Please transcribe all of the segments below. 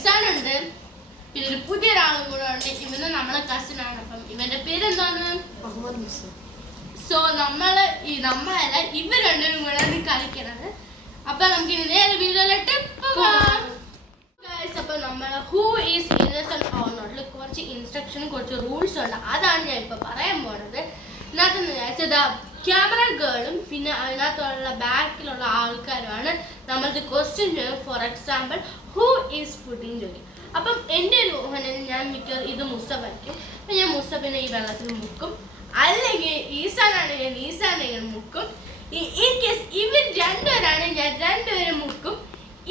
നിസാനുണ്ട്, പിന്നെ ഒരു പുതിയൊരാളും കൂടെ ഉണ്ട്. ഇവന് നമ്മളെ കസിനാണ്. അപ്പം ഇവന്റെ പേരെന്താണ്? സോ നമ്മളല്ല ഇവർ രണ്ടുപേരും കൂടെ കളിക്കണത്. അപ്പൊ നമുക്ക് ഇനി നേരെ വീഡിയോയിലോട്ട് പോകാം. അപ്പൊ നമ്മള് ഹൂ ഈസ് ഇന്നസെന്റ് ഓർണറിൽ കുറച്ച് ഇൻസ്ട്രക്ഷനും കുറച്ച് റൂൾസ് ഉണ്ട്. അതാണ് ഞാൻ ഇപ്പൊ പറയാൻ പോണത്. ഇതിനകത്ത് വെച്ചാൽ ക്യാമറ ഗേളും പിന്നെ അതിനകത്തുള്ള ബാക്കിലുള്ള ആൾക്കാരുമാണ് നമ്മൾക്ക് ക്വസ്റ്റ്യൻ ചെയ്യും. For example who is feeding ജോലി. അപ്പം എൻ്റെ ഒരു ഊഹനം ഞാൻ മിക്കവാറും ഇത് മുസബ് വയ്ക്കും. അപ്പം ഞാൻ മുസബിനെ ഈ വെള്ളത്തിൽ മുക്കും, അല്ലെങ്കിൽ ഈസാനാണെങ്കിൽ ഈസാനെ മുക്കും. ഇൻ കേസ് ഇവർ രണ്ടുപേരാണെങ്കിൽ ഞാൻ രണ്ടുപേരും മുക്കും.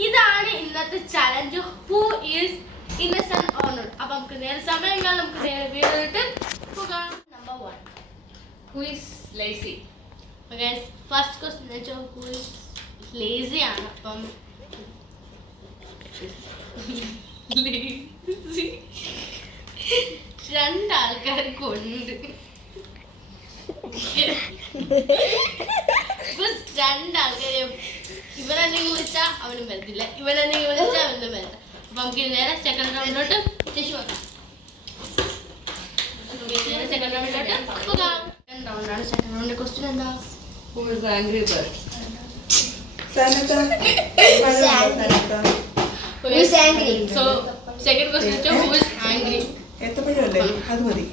ഇതാണ് ഇന്നത്തെ challenge who is innocent or not. അപ്പൊ നമുക്ക് നേരെ സമയങ്ങൾ നമുക്ക് നേരെ വീഡിയോയിലോട്ട് പോകാം. Number 1, who is lazy? First question വെച്ചാൽ ഹൂ ഈസ് ലേസി ആണ്. അപ്പം രണ്ടാൾക്കാർക്കുണ്ട്. രണ്ടാൾക്കാരെ ഇവനെന്തെങ്കിലും വിളിച്ചാൽ അവനും വരത്തില്ല, ഇവനെന്തെങ്കിലും വിളിച്ചാൽ അവനും വരത്തില്ല. അപ്പൊ നമുക്ക് നേരെ സെക്കൻഡ് റൗണ്ടിലോട്ട് ശേഷി വെക്കാം. നേരെ സെക്കൻഡ് റൗണ്ടിലോട്ട് പോകാം. സെക്കൻഡ് റൗണ്ടാണ്. സെക്കൻഡ് റൗണ്ടിന്റെ ക്വസ്റ്റ്യൻ എന്താ? Who is the angry bird? Who is angry? So second question is who is angry? എത്തപ്പോഴല്ലേ അത് മതി.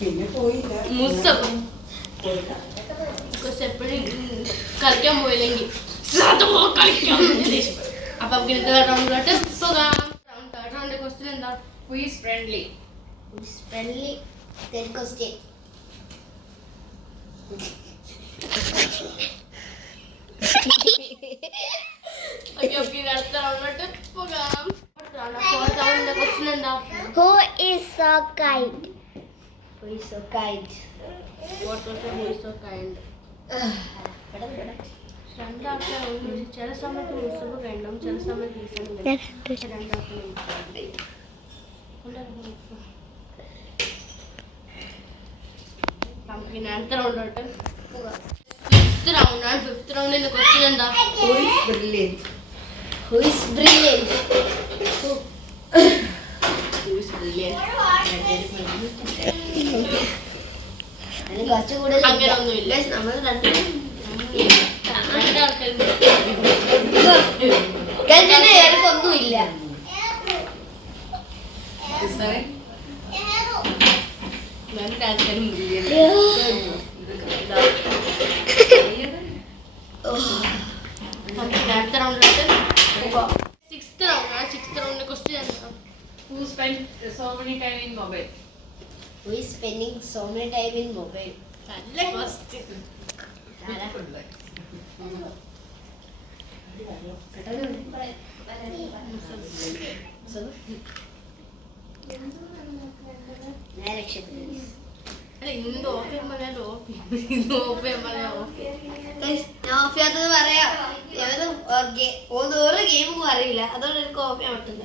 പിന്നെ പോയില്ല. മുസബ് എപ്പോഴും കളിക്കാൻ പോയില്ലെങ്കിൽ അപ്പൊ നമുക്ക് തേർഡ് റൗണ്ടിലോട്ട് പോകാം. തേർഡ് റൗണ്ടിന്റെ ക്വസ്റ്റ്യൻ എന്താ? Who is friendly? Friendly. Third question. അടുത്ത റൗണ്ടിലോട്ട് പോകാം. ഫോർത്ത് റൗണ്ടിന്റെ ക്വസ്റ്റ്യൻ എന്താ? Who is so kind? Who is so kind? Fourth question who is so kind. രണ്ടാൾക്കാർ ചില സമയത്ത് മുസബ് കണ്ടും ചില സമയത്ത് രണ്ടാൾക്കാർ അടുത്ത റൗണ്ടിലോട്ട് പോകാം. ഫിഫ്ത്ത് റൗണ്ടാണ്. ഫിഫ്ത്ത് റൗണ്ടിന്റെ ക്വസ്റ്റ്യൻ എന്താ? Who is brilliant? Who is brilliant? Who is brilliant? അങ്ങനെയൊന്നുമില്ല. നമ്മൾ രണ്ടാൾക്കാരും ഒന്നുമില്ല. രണ്ടാൾക്കാരും അടുത്ത റൗണ്ടിലോട്ട് സിക്സ്ത് റൗണ്ടാണ്. സിക്സ്ത് റൗണ്ടിന്റെ ക്വസ്റ്റ്യൻ എന്താ? Who spent so many time in mobile? Who is spending so many time in mobile? നല്ല ക്വസ്റ്റ്യൻ. ഞാൻ രക്ഷപ്പെട്ടു. അല്ല ഇന്ന് ഓഫ് ചെയ്യാൻ പറഞ്ഞാൽ ഓഫ് ചെയ്യും, ഇന്ന് ഓഫ് ചെയ്യാൻ പറഞ്ഞാൽ ഓഫ് ചെയ്യും. ഞാൻ ഓഫ് ചെയ്യാത്തത് പറയാം. ഓരോ ഗെയിമും അറിയില്ല, അതുകൊണ്ട് എനിക്ക് ഓഫ് ചെയ്യാൻ പറ്റില്ല.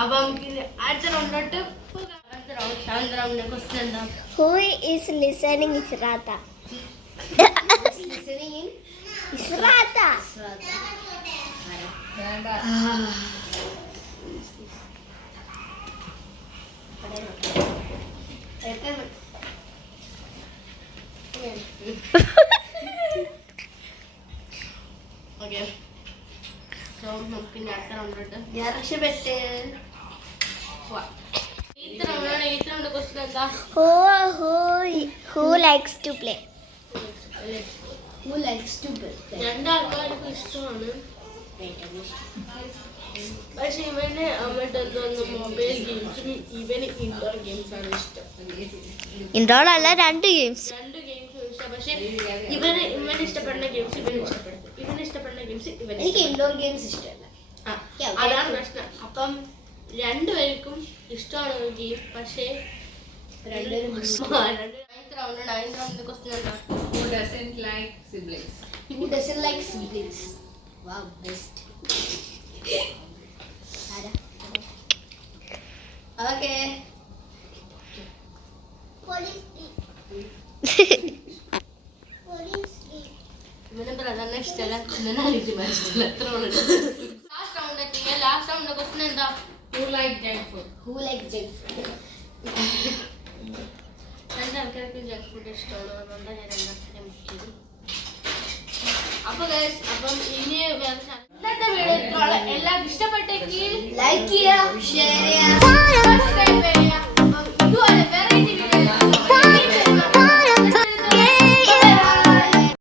അപ്പൊ നമുക്ക് അടുത്ത റൗണ്ടിലോട്ട് പോകാം. അടുത്ത റൗണ്ട് സെവൻത് റൗണ്ടിന്റെ ക്വസ്റ്റ്യൻ എന്താ? Who is listening Israta? Listening in Israta. Okay, so നമുക്ക് അടുത്ത റൗണ്ടിലോട്ട് ഞാൻ രക്ഷപ്പെട്ട്. പോവാം. എയ്ത്ത് റൗണ്ടാണ്. എയ്ത്ത് റൗണ്ട് ക്വസ്റ്റ്യൻ എന്താ? Who likes to play? Who likes to play? രണ്ടാൾക്കാർക്കും ഇഷ്ടമാണ്. പക്ഷെ ഇവന് മറ്റേ മൊബൈൽ ഗെയിംസും ഇവന് ഇൻഡോർ ഗെയിംസ് ആണ് ഇഷ്ടം. ഇൻഡോർ അല്ല, രണ്ട് ഗെയിംസ്. രണ്ട് ഗെയിംസും ഇഷ്ടം. പക്ഷെ ഇവന് ഇഷ്ടപ്പെടുന്ന ഗെയിംസ് ഇവന് ഇഷ്ടപ്പെടുന്നത്, ഇവന് ഇഷ്ടപ്പെടുന്ന ഗെയിംസ് ഇവന്. എനിക്ക് ഇൻഡോർ ഗെയിംസ് ഇഷ്ടമല്ല. അതാണ് പ്രശ്നം. അപ്പം രണ്ടുപേർക്കും ഇഷ്ടമാണ് ഗെയിം, പക്ഷേ രണ്ടുപേരും. നയൻത് റൗണ്ട് ക്വസ്റ്റ്യൻ എന്താ? Who doesn't like siblings? Who doesn't like siblings? Wow, best. Okay. Police. ഇവന് ബ്രദറിനെ ഇഷ്ടമല്ല, ഇവനാണ് ഇഷ്ടമല്ല. എത്ര ലാസ്റ്റ് റൗണ്ട് ക്വസ്റ്റൻ എന്താ? Who like junk food? Who like junk food? രണ്ടാൾക്കാർക്ക് ജങ്ക് ഫുഡ് ഇഷ്ടമാണ്, അതുകൊണ്ടാണ് ഞാൻ രണ്ടാൾക്കാരെ മുക്കിയത്. അപ്പൊ ഗൈസ്, അപ്പം ഇനി വേറെ